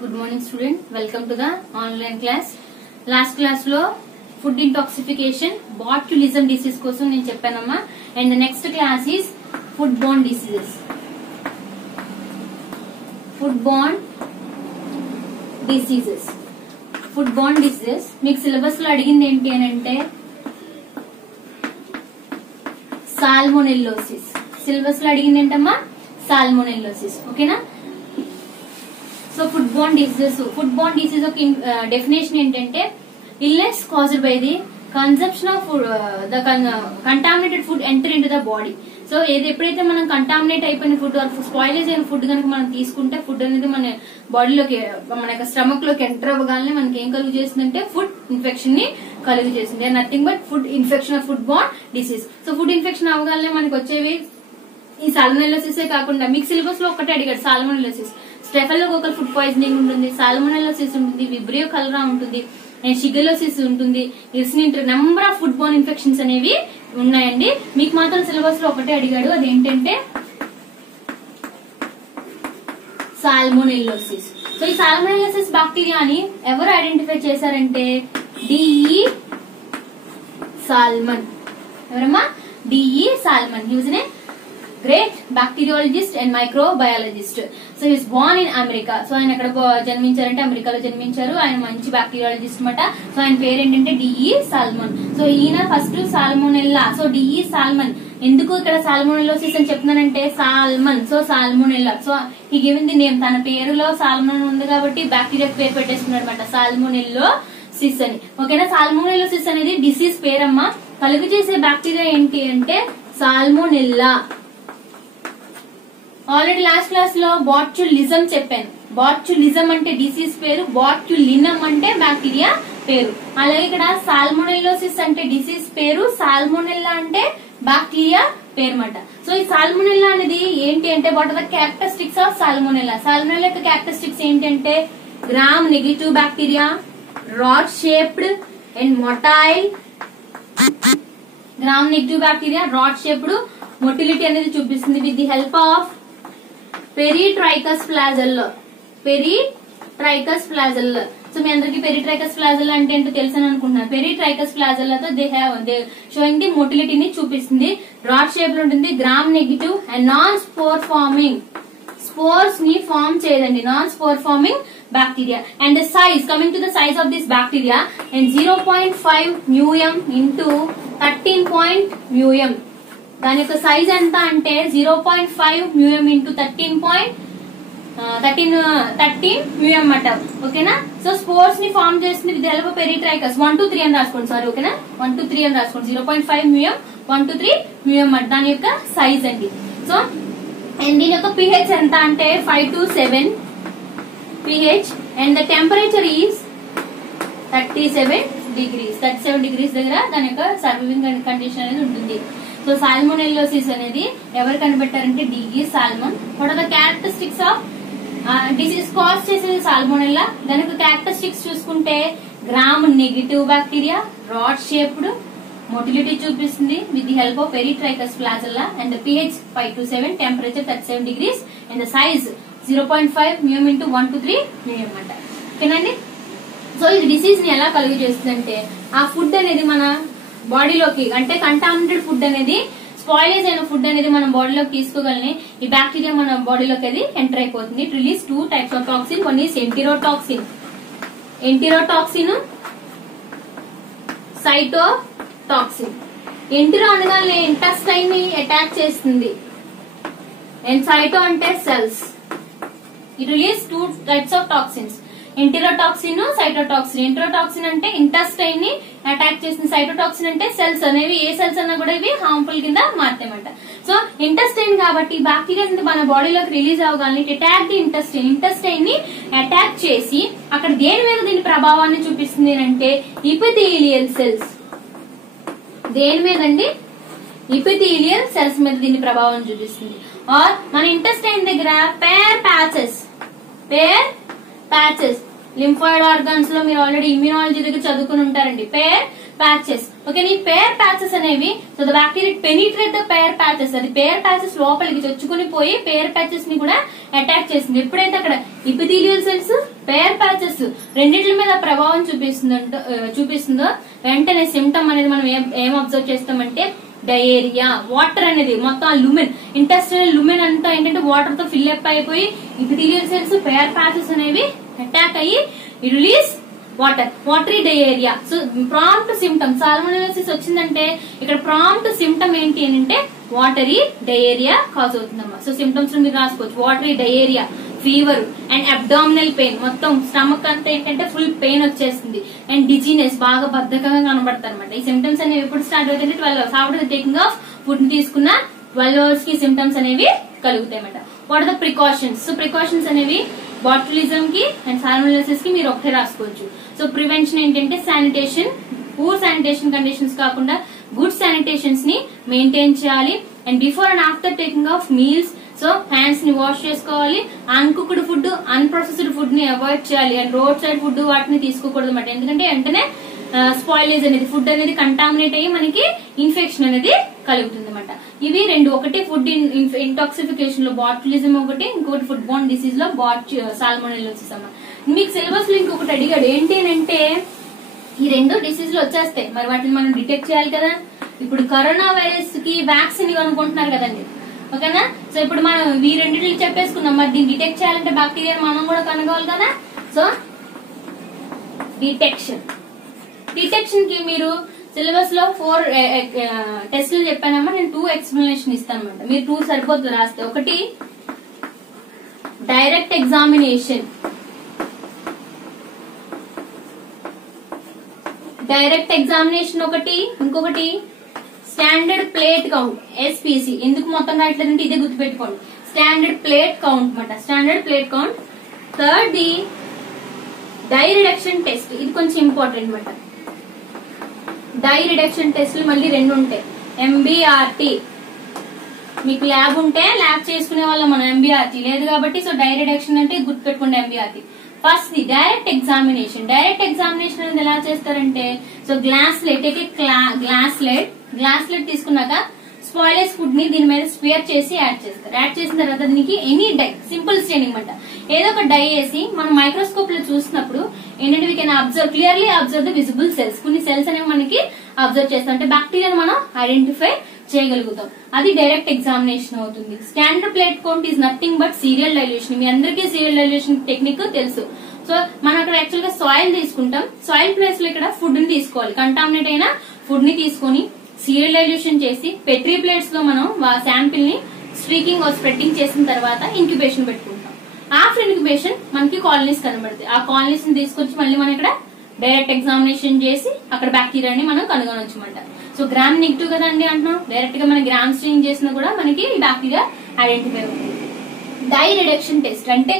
Good morning student. Welcome to the online class. Last class లో food intoxication, botulism disease కోసం నేను చెప్పానమ్మా. And the next class is foodborne diseases. Foodborne diseases. Foodborne diseases. మీకు syllabus లో అడిగింది ఏంటి అని అంటే సాల్మోనెల్లోసిస్. సిలబస్ లో అడిగింది ఏంటమ్మా సాల్మోనెల్లోసిస్. ఓకేనా? సో ఫుడ్బోర్న్ డిసీజ్ ఒక డెఫినేషన్ ఏంటంటే illness caused by the consumption of the contaminated food enter in to the body. So ఎప్పుడైతే మనం కంటామినేట్ అయిపోయిన ఫుడ్ స్పాయిలేజ్ అయిన ఫుడ్ కనుక మనం తీసుకుంటే ఫుడ్ అనేది మన బాడీలోకి మన యొక్క స్టమక్ లోకి ఎంటర్ అవ్వగానే మనకి ఏం కలుగు చేస్తుందంటే ఫుడ్ ఇన్ఫెక్షన్ ని కలుగు చేస్తుంది. Nothing but food infection of food Born disease. So food infection అవ్వగానే మనకి వచ్చేవి ఈ సాల్మోనెల్లోసిస్ కాకుండా మీకు సిలబస్ లో ఒక్కటే అడిగాడు సాల్మోనెల్లోసిస్. స్టెఫెలోకోకల్ ఫుడ్ పాయిజనింగ్ ఉంటుంది, సాల్మోనెల్లోసిస్ ఉంటుంది, విబ్రియో కలరా ఉంటుంది, షిగెలోసిస్ ఉంటుంది, number of food borne infections అనేవి ఉన్నాయండి. మీకు మాత్రం సిలబస్ లో ఒకటే అడిగాడు, అదేంటంటే సాల్మోనెల్లోసిస్. సో ఈ సాల్మోనెల్లోసిస్ బ్యాక్టీరియాని ఎవరు ఐడెంటిఫై చేశారంటే డిఈ సాల్మన్. ఎవరమ్మా? D E Salmon. He was a great bacteriologist and microbiologist. So he was born in America. So ఆయన ఎక్కడ జన్మించారంటే అమెరికాలో జన్మించారు. ఆయన మంచి బ్యాక్టీరియాలజిస్ట్ అనమాట. సో ఆయన పేరు ఏంటంటే డిఈ సాల్మన్. సో ఈయన first salmonella. So D E Salmon. ఎందుకు ఇక్కడ సాల్మోనెల్లోసిస్ అని చెప్తున్నానంటే సాల్మన్. So salmonella. సో ఈ గివెన్ ది నేమ్, తన పేరులో సాల్మన్ ఉంది కాబట్టి బ్యాక్టీరియా పేరు పెట్టేసుకున్నాడు అనమాట సాల్మోనెల్లోసిస్ అని. ఓకేనా? సాల్మోనెల్లోసిస్ అనేది డిసీజ్ పేరమ్మా. కలుగు చేసే బ్యాక్టీరియా ఏంటి అంటే సాల్మోనెల్లా. ఆల్రెడీ లాస్ట్ క్లాస్ లో బాట్యులిజం చెప్పాను. బాట్యులిజం అంటే డిసీజ్ పేరు, బాట్యులినం అంటే బ్యాక్టీరియా పేరు. అలాగే ఇక్కడ సాల్మోనెల్లోసిస్ అంటే డిసీజ్ పేరు, సాల్మోనెల్లా అంటే బ్యాక్టీరియా పేరు అన్నమాట. సో ఈ సాల్మోనెల్లా అనేది ఏంటి అంటే what are the characteristics of Salmonella. Salmonella యొక్క క్యారెక్టరిస్టిక్స్ ఏంటంటే gram negative bacteria, rod shaped and motile. Gram negative bacteria rod shaped, motility అనేది చూపిస్తుంది with the help of peritrichous flagella. Peritrichous flagella. So మీ అందరికి peritrichous flagella అంటే ఏంటో తెలుసు అని అనుకుంటున్నారు. పెరిట్రైకస్ ఫ్లాజెల్లాతో దే షోయింగ్ ది మొటిలిటీని చూపిస్తుంది. రాడ్ షేప్ లో ఉంటుంది, gram negative and non spore forming. Spores ని ఫార్మ్ చేయదండి, non spore farming bacteria. And the size, coming to the size of this bacteria, and 0.5 μm into 13 μm. దాని యొక్క size ఎంత అంటే 0.5 μm ఇంటూ 13 μm అట. ఓకేనా? సో స్పోర్స్ ని form చేస్తుంది విత్ హెల్ప్ ఆఫ్ పెరిట్రైకస్. 1 to 3 అని రాసుకోండి. సారీ, ఓకేనా? 1 to 3 అని రాసుకోండి. 0.5 μm 1 to 3 μm అట దాని యొక్క సైజ్ అండి. సో అండ్ దీని యొక్క pH ఎంత అంటే 5 to 7 pH and the temperature is 37 degrees. 37 degrees దగ్గర దాని యొక్క సర్వైవింగ్ కండిషన్ అనేది ఉంటుంది. సో సాల్మోనెల్లోసిస్ అనేది ఎవరు కనిపెట్టారంటే D E Salmon. What are the characteristics of disease cause చేసేది సాల్మోనెల్లా. దాని యొక్క క్యారెక్టరిస్టిక్స్ చూసుకుంటే gram negative bacteria, rod shaped, motility చూపిస్తుంది with the help of peritrichous flagella and the pH 5 to 7, temperature 37 degrees and the size 0.5 μm into 1 to 3 μm అంట. ఓకేనండి? So ఇది disease ని ఎలా కలుగు చేస్తుందంటే ఆ ఫుడ్ అనేది మన బాడీలోకి అంటే కంటామినేటెడ్ ఫుడ్ అనేది, స్పాయిలేజ్ అయిన ఫుడ్ అనేది మనం బాడీలోకి తీసుకోగలని ఈ బ్యాక్టీరియా మన బాడీలోకి అది ఎంటర్ అయిపోతుంది. It release 2 types of toxin. One is enterotoxin, cytotoxin. ఎంటిరో అనగానే ఇంటెస్టైన్ ని అటాక్ చేస్తుంది అండ్ సైటో అంటే cells. It release 2 types of toxins. ఎంటిరోటాక్సిన్, సైటోటాక్సిన్. ఎంటిరోటాక్సిన్ అంటే ఇంటెస్టైన్ ని అటాక్ చేస్తుంది, సైటోటాక్సిన్ అంటే సెల్స్ అనేవి ఏ సెల్స్ అన్నా కూడా ఇవి హార్మ్ఫుల్ కింద మారుతాయన్నమాట. సో ఇంటెస్టైన్ కాబట్టి బ్యాక్టీరియా మన బాడీలోకి రిలీజ్ అవగానే అటాక్ ది ఇంటెస్టైన్ ని అటాక్ చేసి అక్కడ దేని మీద దీని ప్రభావాన్ని చూపిస్తుంది అంటే ఇపిథీలియల్ సెల్స్. దేని మీద అండి? ఇపిథీలియల్ సెల్స్ మీద దీని ప్రభావం చూపిస్తుంది. ఆర్ మన ఇంటెస్టైన్ దగ్గర పేర్ ప్యాచెస్ లింఫాయిడ్ ఆర్గాన్స్ లో మీరు ఆల్రెడీ ఇమ్యూనాలజీ దగ్గర చదువుకుని ఉంటారండి. పేర్ patches. Okay, ఈ పేర్ ప్యాచెస్ అనేవి so the bacteria penetrate the pair patches, అది పేర్ ప్యాచెస్ లోపలికి చొచ్చుకుని పోయి పేర్ ప్యాచెస్ ని కూడా అటాక్ చేస్తుంది. ఎప్పుడైతే అక్కడ ఎపిథీలియల్ సెల్స్ పేర్ ప్యాచెస్ రెండింటి మీద ప్రభావం చూపిస్తుందో వెంటనే సిమ్టమ్ అనేది మనం ఏం అబ్జర్వ్ చేస్తామంటే డయేరియా. వాటర్ అనేది మొత్తం లుమెన్ ఇంటెస్టైనల్ లుమెన్ అంతా ఏంటంటే వాటర్ తో ఫిల్ అప్ అయిపోయి ఎపిథీలియల్ సెల్స్ పేర్ ప్యాచెస్ అనేవి అటాక్ అయ్యి release watery diarrhoea. So prompt symptom salmonellosis వచ్చిందంటే ఇక్కడ ప్రాంప్ట్ సిమ్టమ్ ఏంటి అంటే వాటరీ డయేరియా కాజ్ అవుతుందమ్మా. సో సిమ్టమ్స్ మీరు రాసుకోవచ్చు. Watery diarrhoea, fever and abdominal pain, మొత్తం స్టమక్ అంతా ఏంటంటే ఫుల్ పెయిన్ వచ్చేస్తుంది. అండ్ డిజీనెస్, బాగా బద్ధకంగా కనబడతారు అనమాట. ఈ సిమ్టమ్స్ అనేవి ఎప్పుడు స్టార్ట్ అవుతాయంటే 12 hours after taking of food తీసుకున్న 12 hours కి సిమ్టమ్స్ అనేవి కలుగుతాయి అన్నమాట. What are the precautions? So precautions అనేవి బాటులిజం కి అండ్ సాల్మోనెల్లోసిస్ కి మీరు ఒకటే రాసుకోవచ్చు. సో ప్రివెన్షన్ ఏంటంటే శానిటేషన్, పూర్ శానిటేషన్ కండిషన్స్ కాకుండా గుడ్ శానిటేషన్స్ ని మెయింటైన్ చేయాలి. And before and after taking of meals so hands ని వాష్ చేసుకోవాలి. అన్కుక్డ్ ఫుడ్, అన్ప్రాసెస్డ్ ఫుడ్ ని అవాయిడ్ చేయాలి. అండ్ రోడ్ సైడ్ ఫుడ్ వాటిని తీసుకోకూడదు అన్నమాట. ఎందుకంటే వెంటనే స్పాయిలేజ్ అనేది, ఫుడ్ అనేది కంటామినేట్ అయ్యి మనకి ఇన్ఫెక్షన్ అనేది కలుగుతుంది అనమాట. ఇవి రెండు, ఒకటి ఫుడ్ ఇంటాక్సిఫికేషన్ లో బాటులిజం ఒకటి, ఇంకొకటి ఫుడ్ బోర్న్ డిసీజ్ లో సాల్మోనెల్లోసిస్ అన్నమాట. మీకు సిలబస్ లో ఇంకొకటి అడిగాడు ఏంటి అంటే ఈ రెండు డిసీజ్ లో వచ్చేస్తాయి, మరి వాటిని మనం డిటెక్ట్ చేయాలి కదా. ఇప్పుడు కరోనా వైరస్ కి వ్యాక్సిన్ అనుకుంటున్నారు కదండి, ఓకేనా. సో ఇప్పుడు మనం ఈ రెండింటిని చెప్పేసుకున్నాం, మరి దీన్ని డిటెక్ట్ చేయాలంటే బ్యాక్టీరియా మనం కూడా కనుగోవాలి కదా. సో డిటెక్షన్ కి మీరు సిలబస్ లో 4 టెస్టులు చెప్పానమ్మా, నేను 2 ఎక్స్ప్లెనేషన్ ఇస్తాను అనమాట. మీరు 2 సరిపోతుంది రాస్తే. ఒకటి డైరెక్ట్ ఎగ్జామినేషన్, ఒకటి, ఇంకొకటి స్టాండర్డ్ ప్లేట్ కౌంట్ SPC. ఎందుకు మొత్తం రాయట్లేదంటే ఇదే గుర్తుపెట్టుకోండి, స్టాండర్డ్ ప్లేట్ కౌంట్ అనమాట, standard plate count. Third the die reduction test, ఇది కొంచెం ఇంపార్టెంట్ అనమాట. డై రిడక్షన్ టెస్ట్లు మళ్ళీ 2 ఉంటాయి. MBRT, మీకు ల్యాబ్ ఉంటే ల్యాబ్ చేసుకునే వాళ్ళం మనం, MBRT లేదు కాబట్టి సో డై రిడక్షన్ అంటే గుర్తుపెట్టుకోండి MBRT. First the direct examination. Direct examination అనేది ఎలా చేస్తారంటే సో గ్లాస్ లెట్ తీసుకున్నాక స్పాయిలెస్ ఫుడ్ ని దీని మీద స్పియర్ చేసి యాడ్ చేస్తారు. యాడ్ చేసిన తర్వాత దీనికి ఎనీ డై, సింపుల్ స్టెయినింగ్ అనమాట, ఏదో ఒక డై వేసి మనం మైక్రోస్కోప్ లో చూసినప్పుడు ఏంటంటే we can clearly observe the visible cells. కొన్ని సెల్స్ అనేవి మనకి అబ్జర్వ్ చేస్తాం, అంటే బ్యాక్టీరియాను మనం ఐడెంటిఫై చేయగలుగుతాం. అది డైరెక్ట్ ఎగ్జామినేషన్ అవుతుంది. Standard plate count is nothing but serial dilution. మీ అందరికీ సీరియల్ డైల్యూషన్ టెక్నిక్ తెలుసు. సో మనం అక్కడ యాక్చువల్ గా సాయిల్ తీసుకుంటాం, సాయిల్ ప్లేస్ లో ఇక్కడ ఫుడ్ ని తీసుకోవాలి, కంటామినేట్ అయిన ఫుడ్ ని తీసుకొని సీరియల్ డైల్యూషన్ చేసి పెట్రీ ప్లేట్స్ లో మనం శాంపిల్ ని స్ట్రీకింగ్ ఆర్ స్ప్రెడ్డింగ్ చేసిన తర్వాత ఇంక్యుబేషన్ పెట్టుకుంటాం. ఆఫ్టర్ ఇంక్యుబేషన్ మనకి కాలనీస్ కనబడతాయి. ఆ కాలనీస్ ని తీసుకొచ్చి మళ్ళీ మనం ఇక్కడ డైరెక్ట్ ఎగ్జామినేషన్ చేసి అక్కడ బ్యాక్టీరియాని మనం కనుగొనొచ్చు అన్నమాట. సో గ్రామ్ నెగిటివ్ కదండి అంటున్నాం, డైరెక్ట్ గా మన గ్రామ్ స్ట్రీన్ చేసినా కూడా మనకి బ్యాక్టీరియా ఐడెంటిఫై అవుతుంది. డై రిడక్షన్ టెస్ట్ అంటే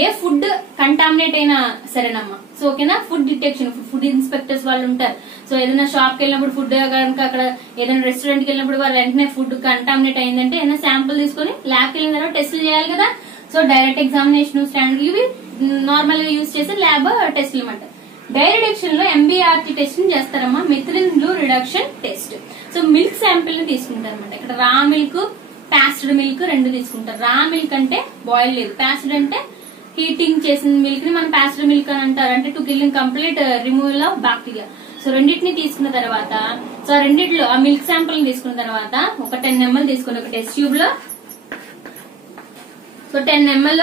ఏ ఫుడ్ కంటామినేట్ అయినా సరేనమ్మా. సో ఓకేనా, ఫుడ్ డిటెక్షన్, ఫుడ్ ఇన్స్పెక్టర్స్ వాళ్ళు ఉంటారు. సో ఏదైనా షాప్ కి వెళ్ళినప్పుడు ఫుడ్ కనుక అక్కడ ఏదైనా రెస్టారెంట్ కి వెళ్ళినప్పుడు వాళ్ళు వెంటనే ఫుడ్ కంటామినేట్ అయిందంటే ఏదైనా శాంపుల్ తీసుకుని ల్యాబ్ కి వెళ్ళిన తర్వాత టెస్టులు చేయాలి కదా. సో డైరెక్ట్ ఎగ్జామినేషన్, స్టాండర్డ్, ఇవి నార్మల్ గా యూజ్ చేసే ల్యాబ్ టెస్టులు అనమాట. డై రిడక్షన్ లో MBRT టెస్ట్ చేస్తారమ్మా, methylene blue reduction test. So milk sample ని తీసుకుంటారు అనమాట. ఇక్కడ రా మిల్క్, ప్యాస్డ్ మిల్క్ 2 తీసుకుంటారు. రా మిల్క్ అంటే బాయిల్ లేదు, ప్యాస్డ్ అంటే హీటింగ్ చేసిన మిల్క్ ని మనం ప్యాస్డ్ మిల్క్ అని అంటారు, అంటే to killing complete removal of bacteria. So రెండింటిని తీసుకున్న తర్వాత సో రెండిట్లో ఆ మిల్క్ శాంపుల్ ని తీసుకున్న తర్వాత ఒక 10 ml తీసుకుని ఒక టెస్ట్ ట్యూబ్ లో సో 10 ml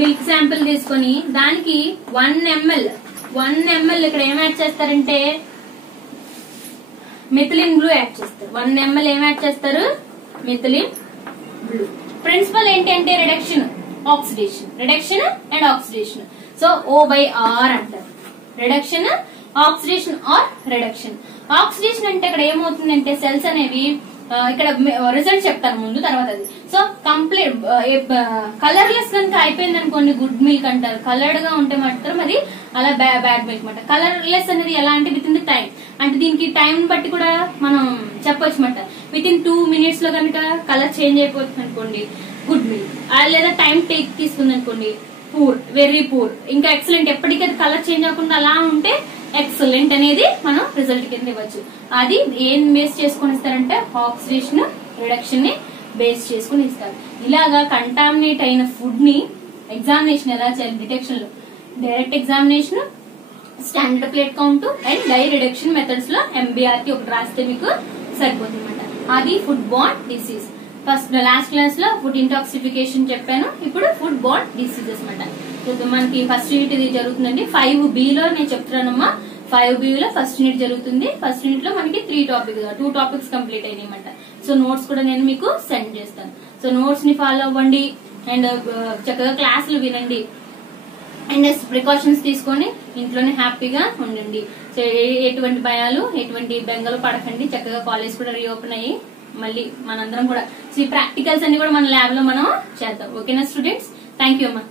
మిల్క్ శాంపుల్ తీసుకొని దానికి 1 ml ఇక్కడ ఏం యాడ్ చేస్తారంటే మిథిలిన్ బ్లూ యాడ్ చేస్తారు. 1 ml ఏం యాడ్ చేస్తారు? Methylene blue. ప్రిన్సిపల్ ఏంటి అంటే reduction and oxidation. So O/R అంటారు. Reduction, oxidation or reduction. Oxidation అంటే ఇక్కడ ఏమవుతుందంటే సెల్స్ అనేవి ఇక్కడ రిజల్ట్ చెప్తాను ముందు, తర్వాత అది. సో కంప్లీట్ కలర్లెస్ కనుక అయిపోయింది అనుకోండి గుడ్ మిల్క్ అంటారు, కలర్డ్ గా ఉంటే మాత్రం అది అలా బ్యాడ్ మిల్క్ అనమాట. కలర్లెస్ అనేది ఎలా అంటే విత్ ఇన్ ది టైం, అంటే దీనికి టైం బట్టి కూడా మనం చెప్పొచ్చు అనమాట. విత్ ఇన్ 2 minutes లో కనుక కలర్ చేంజ్ అయిపోతుంది అనుకోండి గుడ్ మిల్క్, లేదా టైం తీసుకుంది అనుకోండి పూర్, వెరీ పూర్, ఇంకా ఎక్సలెంట్, ఎప్పటికీ కలర్ చేంజ్ అవ్వకుండా అలా ఉంటే ఎక్సలెంట్ అనేది మనం రిజల్ట్ కింద ఇవ్వచ్చు. అది ఏం బేస్ చేసుకుని ఇస్తారంటే ఆక్సిడేషన్ రిడక్షన్ ని బేస్ చేసుకుని ఇస్తారు. ఇలాగా కంటామినేట్ అయిన ఫుడ్ ని ఎగ్జామినేషన్ ఎలా చేయాలి డిటెక్షన్ లో, direct examination, standard plate count and die reduction methods లో ఎంబీఆర్టీ ఒకటి రాస్తే మీకు సరిపోతుంది అనమాట. అది food bond disease. First last class లో ఫుడ్ ఇంటాక్సిఫికేషన్ చెప్పాను, ఇప్పుడు ఫుడ్ బాండ్ డిసీజెస్ అనమాట. మనకి ఫస్ట్ యూనిట్ ఇది జరుగుతుందండి. 5B లో నేను చెప్తున్నానమ్మా, 5B లో ఫస్ట్ యూనిట్ జరుగుతుంది. ఫస్ట్ యూనిట్ లో మనకి 2 టాపిక్స్ కంప్లీట్ అయినాయి అనమాట. సో నోట్స్ కూడా నేను మీకు సెండ్ చేస్తాను. సో నోట్స్ ని ఫాలో అవ్వండి అండ్ చక్కగా క్లాసులు వినండి అండ్ ప్రికాషన్స్ తీసుకొని ఇంట్లోనే హ్యాపీగా ఉండండి. సో ఎటువంటి భయాలు ఎటువంటి బెంగలు పడకండి. చక్కగా కాలేజ్ కూడా రీఓపెన్ అయ్యి మళ్ళీ మనందరం కూడా ప్రాక్టికల్స్ అన్ని కూడా మన ల్యాబ్ లో మనం చేద్దాం. ఓకేనా స్టూడెంట్స్? థ్యాంక్ యూ అమ్మా.